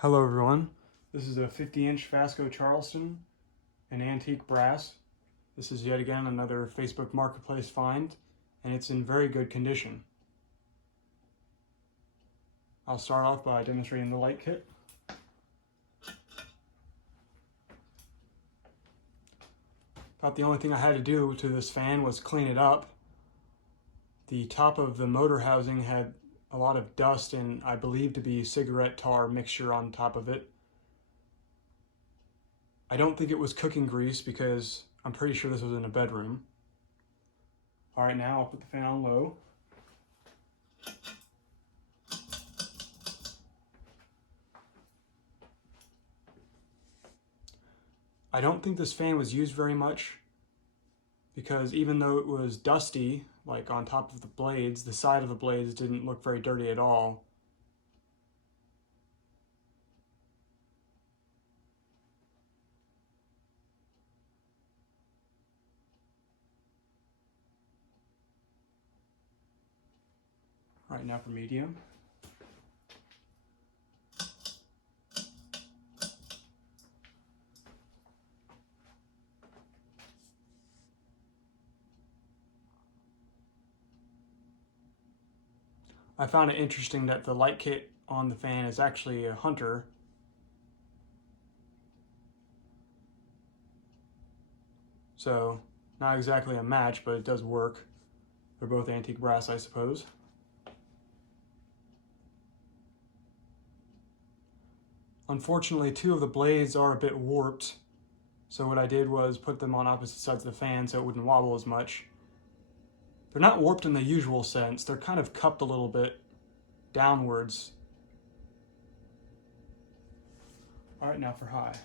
Hello everyone, this is a 50-inch Fasco Charleston, an antique brass. This is yet again another Facebook Marketplace find, and it's in very good condition. I'll start off by demonstrating the light kit. About the only thing I had to do to this fan was clean it up. The top of the motor housing had a lot of dust and I believe to be cigarette tar mixture on top of it. I don't think it was cooking grease because I'm pretty sure this was in a bedroom. Alright, now I'll put the fan on low. I don't think this fan was used very much because even though it was dusty, like on top of the blades, the side of the blades didn't look very dirty at all. All right, now for medium. I found it interesting that the light kit on the fan is actually a Hunter. So, not exactly a match, but it does work. They're both antique brass, I suppose. Unfortunately, two of the blades are a bit warped, so what I did was put them on opposite sides of the fan so it wouldn't wobble as much. They're not warped in the usual sense, they're kind of cupped a little bit downwards. All right, now for high.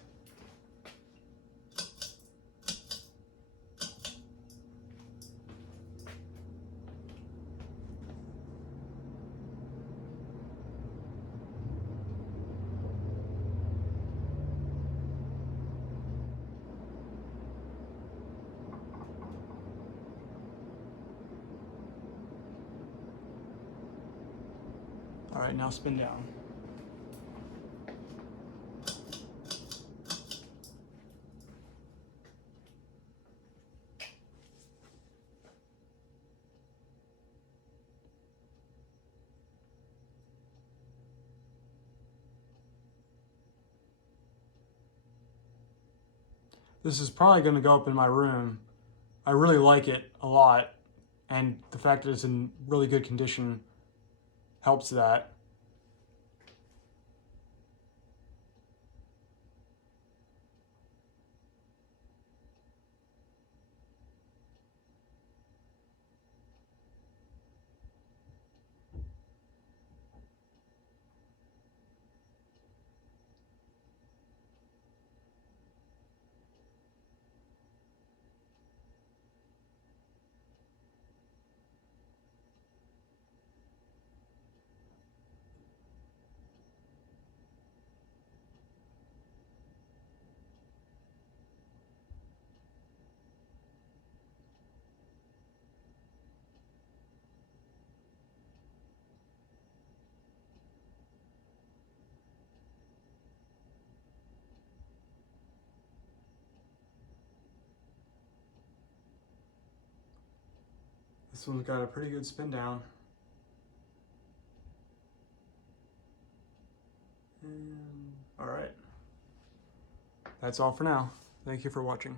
All right, now spin down. This is probably going to go up in my room. I really like it a lot, and the fact that it's in really good condition helps that. This one's got a pretty good spin down. All right. That's all for now. Thank you for watching.